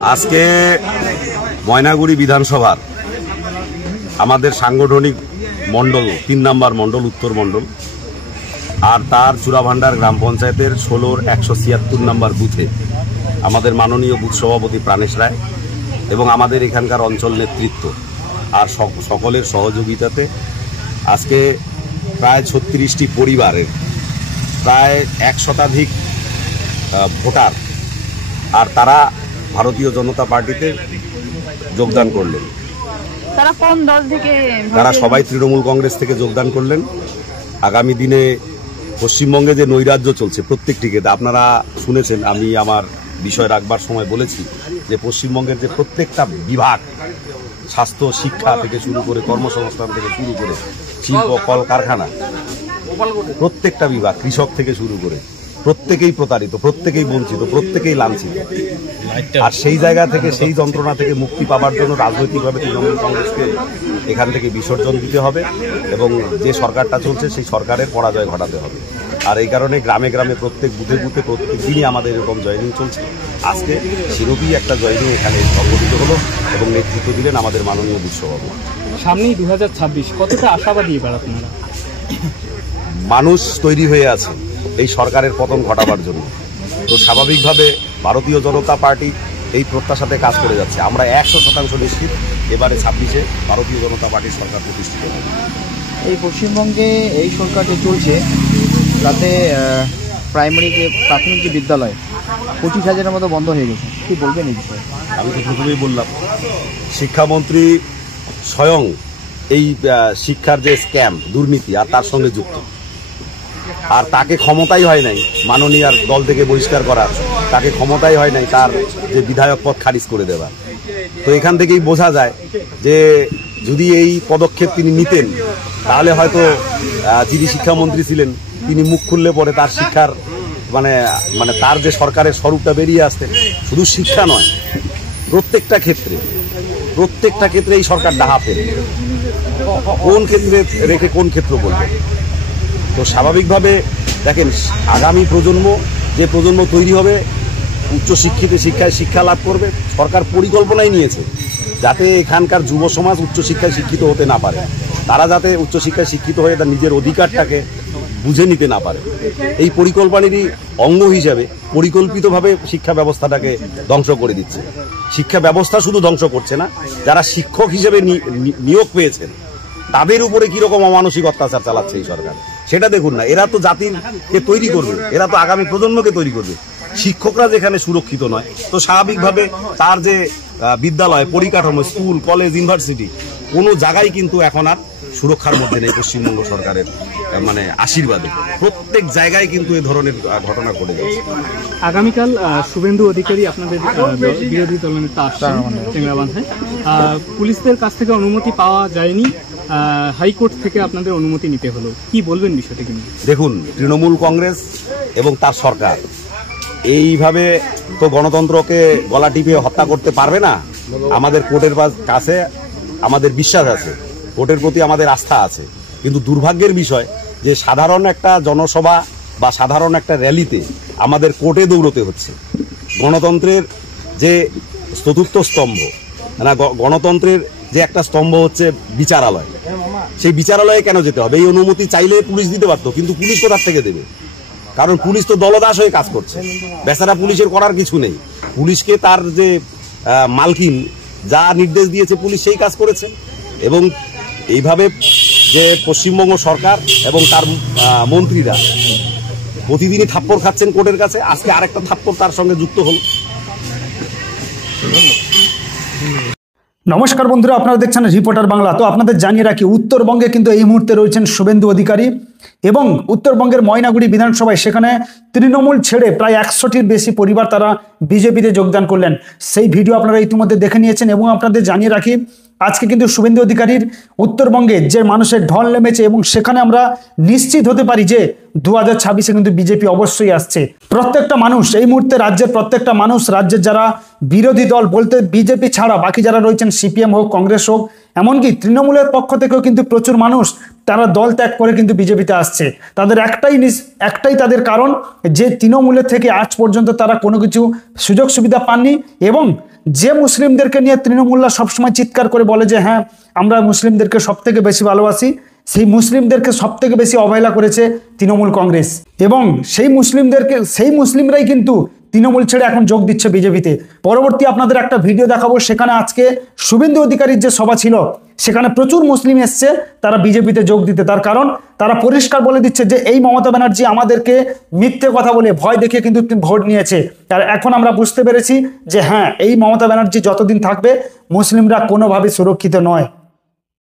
আজকে ময়নাগুড়ি বিধানসভার আমাদের সাংগঠনিক মণ্ডল ৩ নম্বর মণ্ডল উত্তর মণ্ডল আর তার চূড়াভান্ডার গ্রাম পঞ্চায়েতের ১৬-র ১৭৬ নম্বর বুথে আমাদের মাননীয় বুথ সভাপতি প্রাণেশ রায় এবং আমাদের এখানকার অঞ্চল নেতৃত্ব আর সকলের সহযোগিতাতে আজকে প্রায় ৩৬টি পরিবারের প্রায় ১ শতাধিক ভোটার আর তারা ভারতীয় জনতা পার্টিতে যোগদান করলেন। তারা কোন দল থেকে? তারা সবাই তৃণমূল কংগ্রেস থেকে যোগদান করলেন। আগামী দিনে পশ্চিমবঙ্গে যে নৈরাজ্য চলছে প্রত্যেকটিকে আপনারা শুনেছেন, আমি আমার বিষয় রাখবার সময় বলেছি যে পশ্চিমবঙ্গের যে প্রত্যেকটা বিভাগ, স্বাস্থ্য, শিক্ষা থেকে শুরু করে কর্মসংস্থান থেকে শুরু করে শিল্প, কলকারখানা, প্রত্যেকটা বিভাগ, কৃষক থেকে শুরু করে প্রত্যেকেই প্রতারিত, প্রত্যেকেই বঞ্চিত, প্রত্যেকেই লাঞ্ছিত। আর সেই জায়গা থেকে, সেই যন্ত্রণা থেকে মুক্তি পাওয়ার জন্য রাজনৈতিকভাবে তৃণমূল কংগ্রেসকে এখান থেকে বিসর্জন দিতে হবে এবং যে সরকারটা চলছে সেই সরকারের পরাজয় ঘটাতে হবে। আর এই কারণে গ্রামে গ্রামে প্রত্যেক বুথে বুথে প্রত্যেক দিনই আমাদের এরকম জয়নিং চলছে। আজকে সেরূপই একটা জয়নিং এখানে সংগঠিত হলো এবং নেতৃত্ব দিলেন আমাদের মাননীয় বুথ সভাপতি। সামনেই 2026, কতটা আশাবাদী এবার আপনারা? মানুষ তৈরি হয়ে আছে এই সরকারের পতন ঘটাবার জন্য, তো স্বাভাবিকভাবে ভারতীয় জনতা পার্টি এই প্রত্যাশাতে কাজ করে যাচ্ছে। আমরা 100% নিশ্চিত এবারে 26-এ ভারতীয় জনতা পার্টির সরকার প্রতিষ্ঠিত হবে। এই পশ্চিমবঙ্গে এই সরকার যে চলছে তাতে প্রাইমারি যে প্রাথমিক যে বিদ্যালয় 25,000-এর মতো বন্ধ হয়ে গেছে, কি বলবেন এই বিষয়ে? আমি তো প্রথমেই বললাম, শিক্ষামন্ত্রী স্বয়ং এই শিক্ষার যে স্ক্যাম, দুর্নীতি আর তার সঙ্গে যুক্ত, আর তাকে ক্ষমতাই হয় নাই মাননীয় দল থেকে বহিষ্কার করার, তাকে ক্ষমতাই হয় নাই তার যে বিধায়ক পদ খারিজ করে দেওয়ার। তো এখান থেকেই বোঝা যায় যে যদি এই পদক্ষেপ তিনি নিতেন তাহলে হয়তো যিনি শিক্ষামন্ত্রী ছিলেন তিনি মুখ খুললে পরে তার শিক্ষার মানে তার যে সরকারের স্বরূপটা বেরিয়ে আসতেন। শুধু শিক্ষা নয়, প্রত্যেকটা ক্ষেত্রে এই সরকার ডাহা ফেলে, কোন ক্ষেত্রে রেখে কোন ক্ষেত্র বলবে। তো স্বাভাবিকভাবে দেখেন, আগামী প্রজন্ম, যে প্রজন্ম তৈরি হবে উচ্চশিক্ষিত শিক্ষায় শিক্ষা লাভ করবে, সরকার পরিকল্পনাই নিয়েছে যাতে এখানকার যুব সমাজ উচ্চশিক্ষায় শিক্ষিত হতে না পারে, তারা যাতে উচ্চশিক্ষায় শিক্ষিত হয়ে তার নিজের অধিকারটাকে বুঝে নিতে না পারে। এই পরিকল্পনারই অঙ্গ হিসাবে পরিকল্পিতভাবে শিক্ষা ব্যবস্থাটাকে ধ্বংস করে দিচ্ছে। শিক্ষা ব্যবস্থা শুধু ধ্বংস করছে না, যারা শিক্ষক হিসেবে নিয়োগ পেয়েছেন তাদের উপরে কিরকম অমানসিক অত্যাচার চালাচ্ছে এই সরকার, সেটা দেখুন না। এরা তো জাতিকে তৈরি করবে, এরা তো আগামী প্রজন্মকে তৈরি করবে। শিক্ষকরা যেখানে সুরক্ষিত নয়, তো স্বাভাবিকভাবে তার যে বিদ্যালয়, পরিকাঠামো, স্কুল, কলেজ, ইউনিভার্সিটি, কোনো জায়গায় কিন্তু এখন আর সুরক্ষার মধ্যে নেই। পশ্চিমবঙ্গ সরকারের আশীর্বাদে প্রত্যেক জায়গায় কিন্তু এ ধরনের ঘটনা ঘটে যাচ্ছে। আগামীকাল শুভেন্দু অধিকারী আপনাদের বিরোধী দলনেতা আসছেন টেংরাবান্ধায়, পুলিশদের কাছ থেকে অনুমতি পাওয়া যায়নি, হাইকোর্ট থেকে আপনাদের অনুমতি নিতে হলো, কি বলবেন বিষয়টা? কিন্তু দেখুন, তৃণমূল কংগ্রেস এবং তার সরকার এইভাবে তো গণতন্ত্রকে গলা টিপে হত্যা করতে পারবে না। আমাদের কোর্টের কাছে আমাদের বিশ্বাস আছে, কোর্টের প্রতি আমাদের আস্থা আছে, কিন্তু দুর্ভাগ্যের বিষয় যে সাধারণ একটা জনসভা বা সাধারণ একটা র্যালিতে আমাদের কোর্টে দৌড়তে হচ্ছে। গণতন্ত্রের যে চতুর্থ স্তম্ভ, গণতন্ত্রের যে একটা স্তম্ভ হচ্ছে বিচারালয়, সেই বিচারালয়ে কেন যেতে হবে? এই অনুমতি চাইলে পুলিশ দিতে পারতো, কিন্তু পুলিশ কোথার থেকে দেবে? কারণ পুলিশ তো দলদাস হয়ে কাজ করছে, বেচারা পুলিশের করার কিছু নেই। পুলিশকে তার যে মালকিন যা নির্দেশ দিয়েছে পুলিশ সেই কাজ করেছে। এবং এইভাবে যে পশ্চিমবঙ্গ সরকার এবং তার মন্ত্রীরা প্রতিদিনই থাপ্পড় খাচ্ছেন কোর্টের কাছে, আজকে আরেকটা থাপ্পড় তার সঙ্গে যুক্ত হল। নমস্কার বন্ধুরা, আপনারা দেখছেন রিপোর্টার বাংলা। তো আপনাদের জানিয়ে রাখি, উত্তরবঙ্গে কিন্তু এই মুহূর্তে রয়েছেন শুভেন্দু অধিকারী এবং উত্তরবঙ্গের ময়নাগুড়ি বিধানসভায় সেখানে তৃণমূল ছেড়ে প্রায় 100টির বেশি পরিবার তারা বিজেপিতে যোগদান করলেন। সেই ভিডিও আপনারা ইতিমধ্যে দেখে নিয়েছেন এবং আপনাদের জানিয়ে রাখি, আজকে কিন্তু শুভেন্দু অধিকারীর উত্তরবঙ্গে যে মানুষের ঢল নেমেছে এবং সেখানে আমরা নিশ্চিত হতে পারি যে 2026-এ কিন্তু বিজেপি অবশ্যই আসছে। প্রত্যেকটা মানুষ এই মুহূর্তে, রাজ্যের প্রত্যেকটা মানুষ, রাজ্যের যারা বিরোধী দল বলতে বিজেপি ছাড়া বাকি যারা রয়েছেন, সিপিএম হোক, কংগ্রেস হোক, এমনকি তৃণমূলের পক্ষ থেকেও কিন্তু প্রচুর মানুষ তারা দল ত্যাগ করে কিন্তু বিজেপিতে আসছে। তাদের একটাই তাদের কারণ যে তৃণমূলের থেকে আজ পর্যন্ত তারা কোনো কিছু সুযোগ সুবিধা পাননি, এবং যে মুসলিমদেরকে নিয়ে তৃণমূলরা সবসময় চিৎকার করে বলে যে হ্যাঁ আমরা মুসলিমদেরকে সব থেকে বেশি ভালোবাসি, সেই মুসলিমদেরকে সব থেকে বেশি অবহেলা করেছে তৃণমূল কংগ্রেস, এবং সেই মুসলিমরাই কিন্তু তৃণমূল ছেড়ে এখন যোগ দিচ্ছে বিজেপিতে। পরবর্তী আপনাদের একটা ভিডিও দেখাবো, সেখানে আজকে শুভেন্দু অধিকারীর যে সভা ছিল সেখানে প্রচুর মুসলিম এসছে তারা বিজেপিতে যোগ দিতে। তার কারণ তারা পরিষ্কার বলে দিচ্ছে যে এই মমতা ব্যানার্জি আমাদেরকে মিথ্যে কথা বলে ভয় দেখিয়ে কিন্তু ভোট নিয়েছে। আর এখন আমরা বুঝতে পেরেছি যে হ্যাঁ এই মমতা ব্যানার্জি যতদিন থাকবে মুসলিমরা কোনোভাবে সুরক্ষিত নয়।